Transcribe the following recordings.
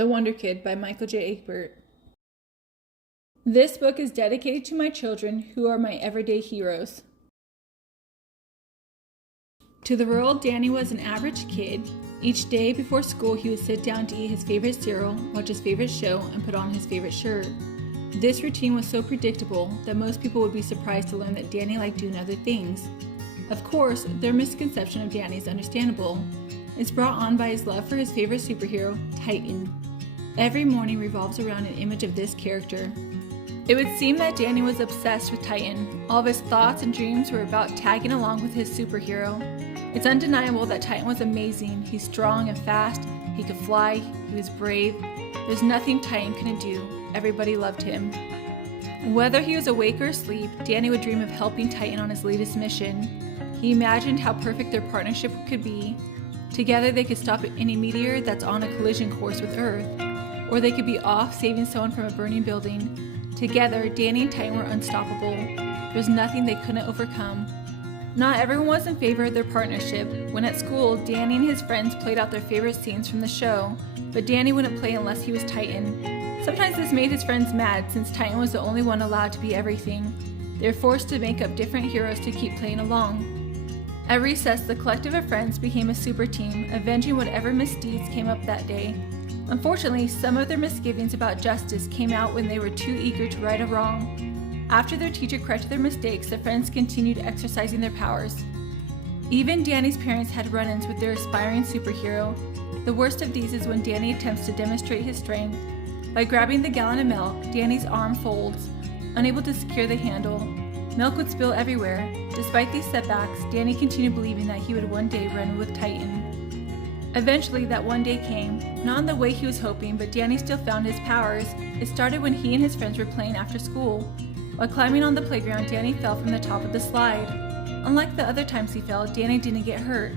The Wonderkid by Michael J. Egbert. This book is dedicated to my children who are my everyday heroes. To the world, Danny was an average kid. Each day before school, he would sit down to eat his favorite cereal, watch his favorite show, and put on his favorite shirt. This routine was so predictable that most people would be surprised to learn that Danny liked doing other things. Of course, their misconception of Danny is understandable. It's brought on by his love for his favorite superhero, Titan. Every morning revolves around an image of this character. It would seem that Danny was obsessed with Titan. All of his thoughts and dreams were about tagging along with his superhero. It's undeniable that Titan was amazing. He's strong and fast, he could fly, he was brave. There's nothing Titan couldn't do. Everybody loved him. Whether he was awake or asleep, Danny would dream of helping Titan on his latest mission. He imagined how perfect their partnership could be. Together they could stop any meteor that's on a collision course with Earth, or they could be off saving someone from a burning building. Together, Danny and Titan were unstoppable. There was nothing they couldn't overcome. Not everyone was in favor of their partnership. When at school, Danny and his friends played out their favorite scenes from the show, but Danny wouldn't play unless he was Titan. Sometimes this made his friends mad since Titan was the only one allowed to be everything. They were forced to make up different heroes to keep playing along. At recess, the collective of friends became a super team, avenging whatever misdeeds came up that day. Unfortunately, some of their misgivings about justice came out when they were too eager to right a wrong. After their teacher corrected their mistakes, the friends continued exercising their powers. Even Danny's parents had run-ins with their aspiring superhero. The worst of these is when Danny attempts to demonstrate his strength. By grabbing the gallon of milk, Danny's arm folds, unable to secure the handle. Milk would spill everywhere. Despite these setbacks, Danny continued believing that he would one day run with Titan. Eventually, that one day came, not in the way he was hoping, but Danny still found his powers. It started when he and his friends were playing after school. While climbing on the playground, Danny fell from the top of the slide. Unlike the other times he fell, Danny didn't get hurt.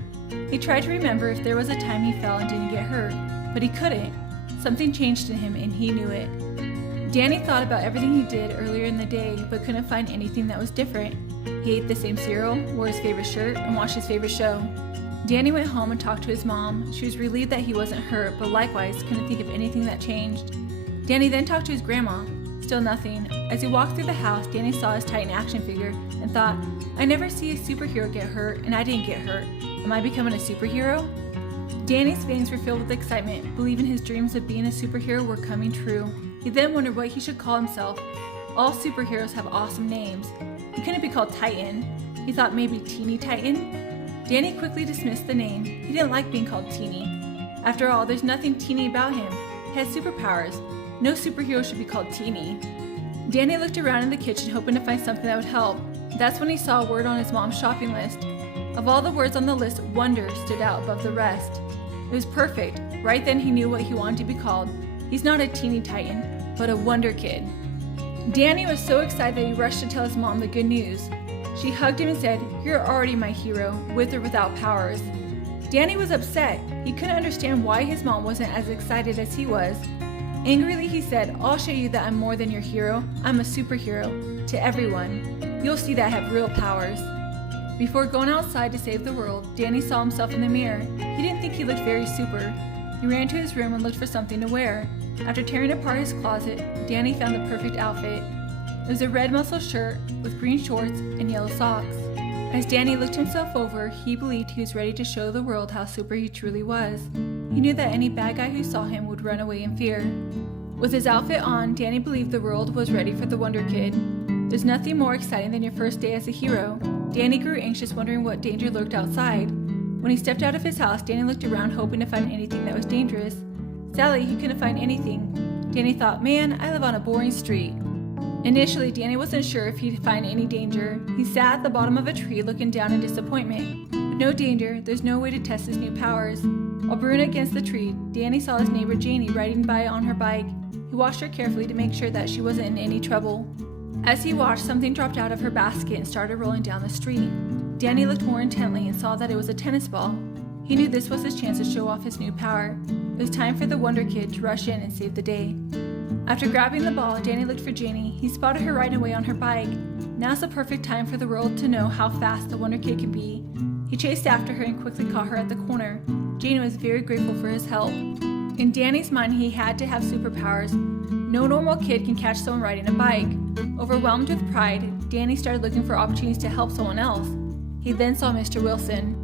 He tried to remember if there was a time he fell and didn't get hurt, but he couldn't. Something changed in him and he knew it. Danny thought about everything he did earlier in the day, but couldn't find anything that was different. He ate the same cereal, wore his favorite shirt, and watched his favorite show. Danny went home and talked to his mom. She was relieved that he wasn't hurt, but likewise couldn't think of anything that changed. Danny then talked to his grandma. Still nothing. As he walked through the house, Danny saw his Titan action figure and thought, I never see a superhero get hurt, and I didn't get hurt. Am I becoming a superhero? Danny's veins were filled with excitement, believing his dreams of being a superhero were coming true. He then wondered what he should call himself. All superheroes have awesome names. He couldn't be called Titan. He thought maybe Teeny Titan? Danny quickly dismissed the name. He didn't like being called Teeny. After all, there's nothing teeny about him. He has superpowers. No superhero should be called Teeny. Danny looked around in the kitchen hoping to find something that would help. That's when he saw a word on his mom's shopping list. Of all the words on the list, Wonder stood out above the rest. It was perfect. Right then he knew what he wanted to be called. He's not a Teeny Titan, but a Wonderkid. Danny was so excited that he rushed to tell his mom the good news. She hugged him and said, You're already my hero, with or without powers. Danny was upset. He couldn't understand why his mom wasn't as excited as he was. Angrily, he said, I'll show you that I'm more than your hero. I'm a superhero. To everyone. You'll see that I have real powers. Before going outside to save the world, Danny saw himself in the mirror. He didn't think he looked very super. He ran to his room and looked for something to wear. After tearing apart his closet, Danny found the perfect outfit. It was a red muscle shirt with green shorts and yellow socks. As Danny looked himself over, he believed he was ready to show the world how super he truly was. He knew that any bad guy who saw him would run away in fear. With his outfit on, Danny believed the world was ready for the Wonderkid. There's nothing more exciting than your first day as a hero. Danny grew anxious, wondering what danger lurked outside. When he stepped out of his house, Danny looked around hoping to find anything that was dangerous. Sadly, he couldn't find anything. Danny thought, man, I live on a boring street. Initially, Danny wasn't sure if he'd find any danger. He sat at the bottom of a tree looking down in disappointment. With no danger, there's no way to test his new powers. While brewing against the tree, Danny saw his neighbor Janie riding by on her bike. He watched her carefully to make sure that she wasn't in any trouble. As he watched, something dropped out of her basket and started rolling down the street. Danny looked more intently and saw that it was a tennis ball. He knew this was his chance to show off his new power. It was time for the Wonderkid to rush in and save the day. After grabbing the ball, Danny looked for Janie. He spotted her riding away on her bike. Now's the perfect time for the world to know how fast the Wonderkid can be. He chased after her and quickly caught her at the corner. Janie was very grateful for his help. In Danny's mind, he had to have superpowers. No normal kid can catch someone riding a bike. Overwhelmed with pride, Danny started looking for opportunities to help someone else. He then saw Mr. Wilson.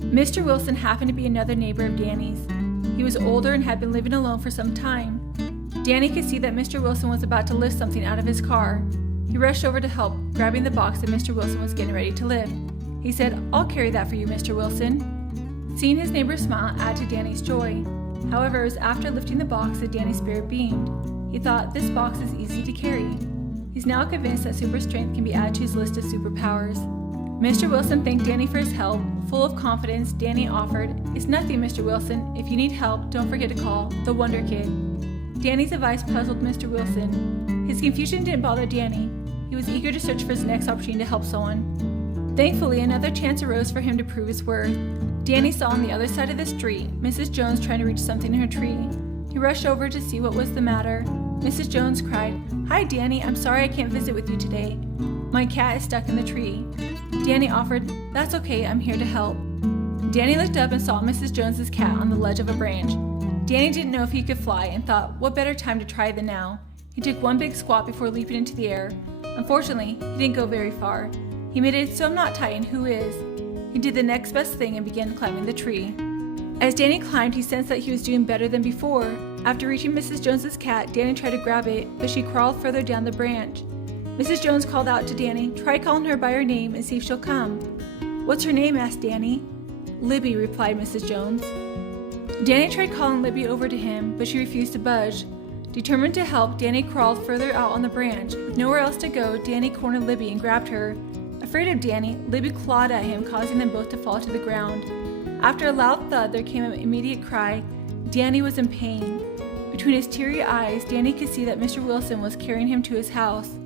Mr. Wilson happened to be another neighbor of Danny's. He was older and had been living alone for some time. Danny could see that Mr. Wilson was about to lift something out of his car. He rushed over to help, grabbing the box that Mr. Wilson was getting ready to lift. He said, "I'll carry that for you, Mr. Wilson." Seeing his neighbor's smile added to Danny's joy. However, it was after lifting the box that Danny's spirit beamed. He thought, this box is easy to carry. He's now convinced that super strength can be added to his list of superpowers. Mr. Wilson thanked Danny for his help. Full of confidence, Danny offered, "It's nothing, Mr. Wilson. If you need help, don't forget to call the Wonderkid." Danny's advice puzzled Mr. Wilson. His confusion didn't bother Danny. He was eager to search for his next opportunity to help someone. Thankfully, another chance arose for him to prove his worth. Danny saw on the other side of the street Mrs. Jones trying to reach something in her tree. He rushed over to see what was the matter. Mrs. Jones cried, "Hi, Danny, I'm sorry I can't visit with you today. My cat is stuck in the tree." Danny offered, "That's okay, I'm here to help." Danny looked up and saw Mrs. Jones's cat on the ledge of a branch. Danny didn't know if he could fly and thought, what better time to try than now? He took one big squat before leaping into the air. Unfortunately, he didn't go very far. He made it so I'm not tight and who is? He did the next best thing and began climbing the tree. As Danny climbed, he sensed that he was doing better than before. After reaching Mrs. Jones's cat, Danny tried to grab it, but she crawled further down the branch. Mrs. Jones called out to Danny, "Try calling her by her name and see if she'll come." "What's her name?" asked Danny. "Libby," replied Mrs. Jones. Danny tried calling Libby over to him, but she refused to budge. Determined to help, Danny crawled further out on the branch. With nowhere else to go, Danny cornered Libby and grabbed her. Afraid of Danny, Libby clawed at him, causing them both to fall to the ground. After a loud thud, there came an immediate cry. Danny was in pain. Between his teary eyes, Danny could see that Mr. Wilson was carrying him to his house.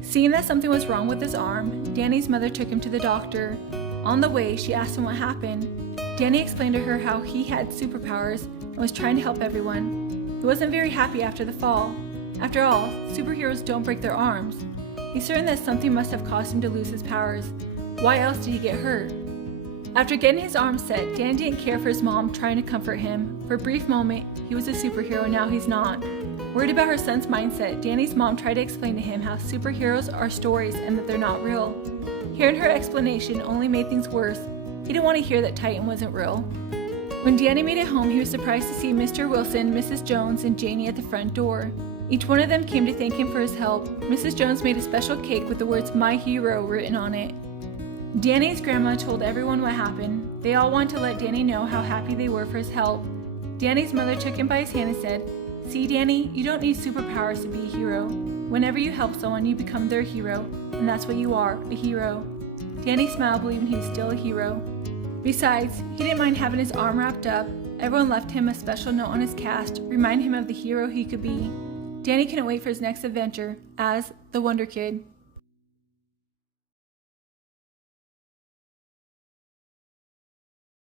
Seeing that something was wrong with his arm, Danny's mother took him to the doctor. On the way, she asked him what happened. Danny explained to her how he had superpowers and was trying to help everyone. He wasn't very happy after the fall. After all, superheroes don't break their arms. He's certain that something must have caused him to lose his powers. Why else did he get hurt? After getting his arm set, Danny didn't care for his mom trying to comfort him. For a brief moment, he was a superhero, now he's not. Worried about her son's mindset, Danny's mom tried to explain to him how superheroes are stories and that they're not real. Hearing her explanation only made things worse. He didn't want to hear that Titan wasn't real. When Danny made it home, he was surprised to see Mr. Wilson, Mrs. Jones, and Janie at the front door. Each one of them came to thank him for his help. Mrs. Jones made a special cake with the words "My Hero" written on it. Danny's grandma told everyone what happened. They all wanted to let Danny know how happy they were for his help. Danny's mother took him by his hand and said, "See, Danny, you don't need superpowers to be a hero. Whenever you help someone, you become their hero, and that's what you are, a hero." Danny smiled, believing he was still a hero. Besides, he didn't mind having his arm wrapped up. Everyone left him a special note on his cast, reminding him of the hero he could be. Danny couldn't wait for his next adventure as the Wonderkid.